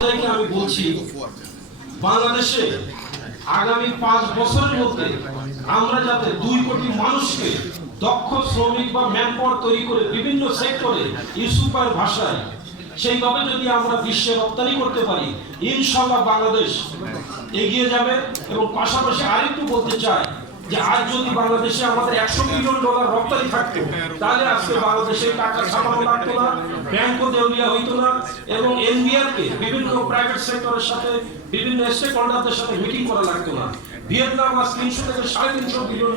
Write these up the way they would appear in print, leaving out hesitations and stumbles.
আমি বলছি বাংলাদেশে আগামী 5 বছরের মধ্যে আমরা যাতে 2 কোটি মানুষকে দক্ষ শ্রমিক বা ম্যানপাওয়ার তৈরি করে বিভিন্ন সেক্টরে ইউসুফের ভাষায় সেইভাবে যদি আমরা বিশ্বে রপ্তানি করতে পারি, ইনশাআল্লাহ বাংলাদেশ এগিয়ে যাবে। এবং পাশাপাশি আরেকটু বলতে চাই যে আজ যদি বাংলাদেশে আমাদের $100 বিলিয়ন রপ্তানি থাকতো, তাহলে আজকে বাংলাদেশে টাকা ছাপানো লাগতো না, ব্যাংকও দেউলিয়া হইতো না, এবং এনবিআরকে বিভিন্ন প্রাইভেট সেক্টরের সাথে বিভিন্ন স্টেক হোল্ডারদের সাথে মিটিং করা লাগতো না। ভিয়েতনাম আজ 300 থেকে $350 বিলিয়ন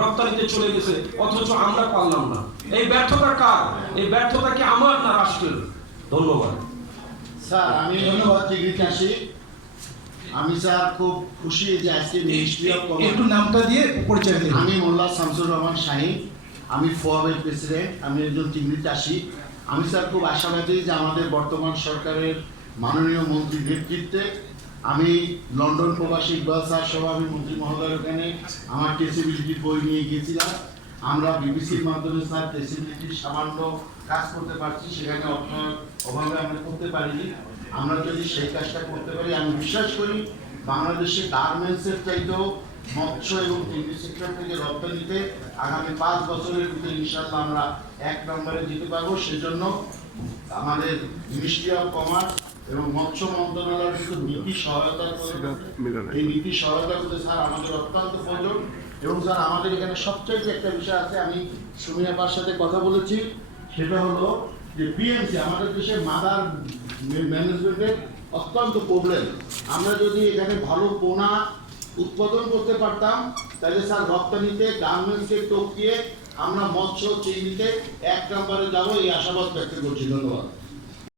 রপ্তানিতে চলে গেছে, অথচ আমরা পারলাম না। এই ব্যর্থতা কার? এই ব্যর্থতা কি আমার না রাষ্ট্রের? ধন্যবাদ স্যার। আমি ধন্যবাদ টিগ্রিতে আসি। আমি স্যার খুব খুশি যে আজকে মিনিস্ট্রি অফ কমার্স, একটু নামটা দিয়ে পরিচয় দিন। আমি মোল্লা শামসুর রহমান শাহীন, আমি ফোয়াবের প্রেসিডেন্ট, আমি একজন টিগ্রিতে আসি। আমি স্যার খুব আশাবাদী যে আমাদের বর্তমান সরকারের মাননীয় মন্ত্রীর নেতৃত্বে আমি লন্ডন প্রবাসী ইকবাল স্যার সহ আমি মন্ত্রী মহোদয়ের ওখানে আমার ট্রেসিবিলিটির বই নিয়ে গিয়েছিলাম। আমরা বিবিসির মাধ্যমে স্যার ট্রেসিবিলিটির সামান্য কাজ করতে পারছি, সেখানে অভাবে আমরা করতে পারিনি। আমরা যদি সেই কাজটা করতে পারি, আমি বিশ্বাস করি বাংলাদেশে গার্মেন্টসের চাইতেও মৎস্য এবং চিংড়ি সেক্টর থেকে রপ্তানিতে আগামী 5 বছরের ভিতরে ইনশাআল্লাহ আমরা 1 নম্বরে যেতে পারবো। সেজন্য আমাদের মিনিস্ট্রি অফ কমার্স এবং মৎস্য মন্ত্রণালয়ের শুধু নীতি সহায়তা করে, এই নীতি সহায়তা করতে স্যার আমাদের অত্যন্ত প্রয়োজন। এবং স্যার আমাদের এখানে সবচেয়ে একটা বিষয় আছে, আমি সুমিয়াপার সাথে কথা বলেছি, সেটা হলো যে বিএমসি আমাদের দেশে মাদার ম্যানেজমেন্টের অত্যন্ত প্রবলেম। আমরা যদি এখানে ভালো পোনা উৎপাদন করতে পারতাম, তাহলে স্যার রপ্তানিতে গার্মেন্টসকে টপকিয়ে আমরা মৎস্য চিংড়িতে 1 নম্বরে যাবো, এই আশাবাদ ব্যক্ত করছি। ধন্যবাদ।